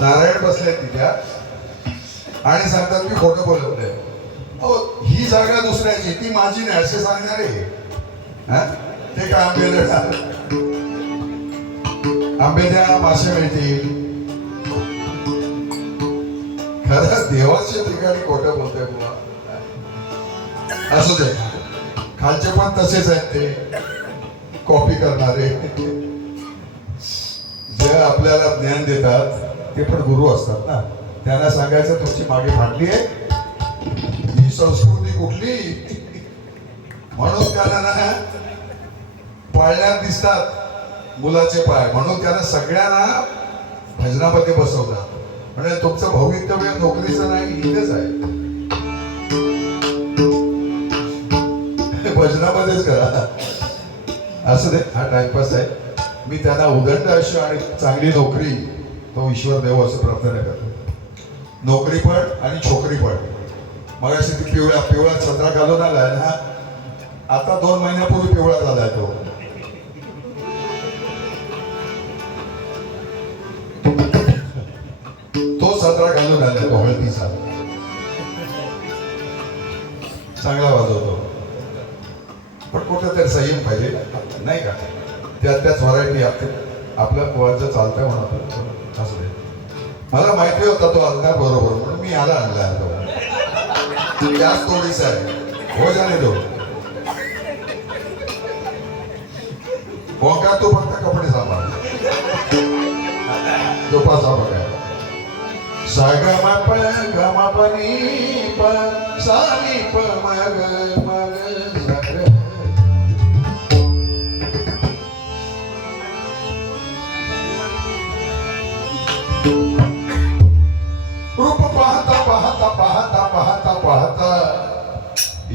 नारायण बसले तिच्या. आणि सांगतात मी खोटं बोलवलंय. हो ही जागा दुसऱ्याची ती माझी नाही असे सांगणारे. ते काय आंबे देणार आंबे द्या मासे मिळतील. खरं देवाच्या ठिकाणी खोटं बोलतोय तुला असू दे. खालचे पण तसेच आहेत ते. कॉपी करणारे. जे आपल्याला ज्ञान देतात ते पण गुरु असतात ना. त्यांना सांगायचं तुमची मागे फाटली आहे. ही संस्कृती कुठली? म्हणून त्यांना ना पाळण्यात दिसतात मुलाचे पाय. म्हणून त्यांना सगळ्यांना भजनामध्ये बसवतात. म्हणजे तुमचं भवितव्य म्हणजे नोकरीचं नाही इथेच आहे. भजनामध्येच करा. असं ते हा टाइमपास आहे. मी त्यांना उदंड अशी आणि चांगली नोकरी तो ईश्वर देव असं प्रार्थना करतो. नोकरी पण आणि छोकरी पण मग अशी ती पिवळ्या पिवळा छत्रा घालून आलाय ना आता दोन महिन्यापूर्वी पिवळा झालाय तो. तो सदरा घालून आलाय तो हळदीचा. चांगला वाजवतो. पण कुठं तरी संयम पाहिजे. नाही का? त्या त्याच व्हरायटी आपल्या पोहायचं चालतंय म्हणून आपलं असं मला माहिती होता तो आणणार बरोबर म्हणून मी याला आणला तो. याच तोडीचा आहे. हो जाणे तो हो का तू फक्त कपडे सांभाळ. तो सांभाळ. सगम प ग म प नी प सा नी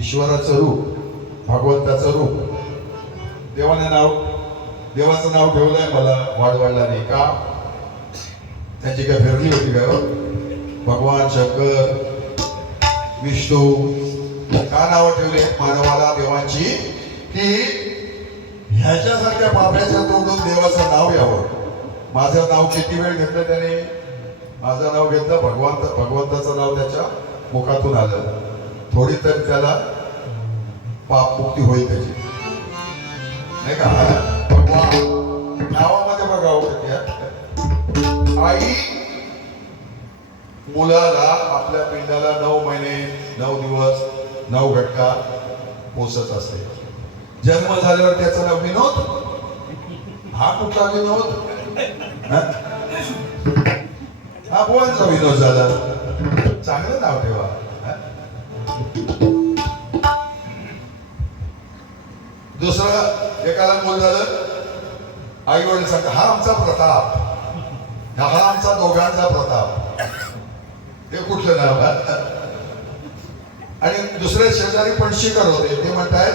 ईश्वराचं रूप भगवंताचं रूप. देवाने नाव देवाचं नाव ठेवलंय मला वाढवायला नाही का? त्याची काय फिरली होती काय हो? भगवान शंकर विष्णू का नावं ठेवले? मानवाला देवांची? की ह्याच्यासारख्या पापड्याच्या तोंडून देवाचं नाव यावं. माझं नाव किती वेळ घेतलं त्याने? माझं नाव घेतलं भगवंत भगवंताचं नाव त्याच्या मुखातून आलं. थोडी तरी त्याला पाप मुक्ती होईल त्याची. नाही का? भगवान नावामध्ये बघावं हो म्हणजे. आई मुलाला आपल्या पिंडाला नऊ महिने नऊ दिवस नऊ घटका पोसत असते. जन्म झाल्यावर त्याचा नाव विनोद? हा कुठला विनोद? हा? हा विनोद झाला. चांगलं नाव ठेवा. दुसरं एकाला मूल झालं आई वडील सांगतात हा आमचा प्रताप. हा आमचा दोघांचा प्रताप. हे कुठलं नाव? आणि दुसरे शेजारी पणशीकर होते. ते म्हणतायत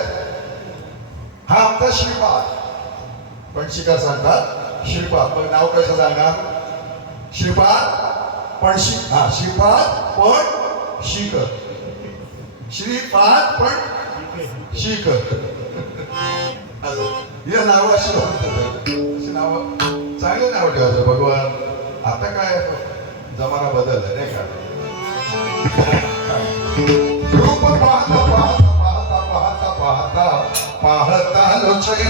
हा आमचा श्रीपाद. पणशीकर सांगतात श्रीपाद मग नाव कसं सांगणार? श्रीपाद पणशी हा श्रीपाद पण शिकर श्रीपाद पण शिकर या नाव अशी अशी नाव चांगले नाव ठेवायचं. भगवान आता काय जमाना बदलला नाही का? रूप पाहता पाहता पाहता पाहता पाहता पाहता लोचय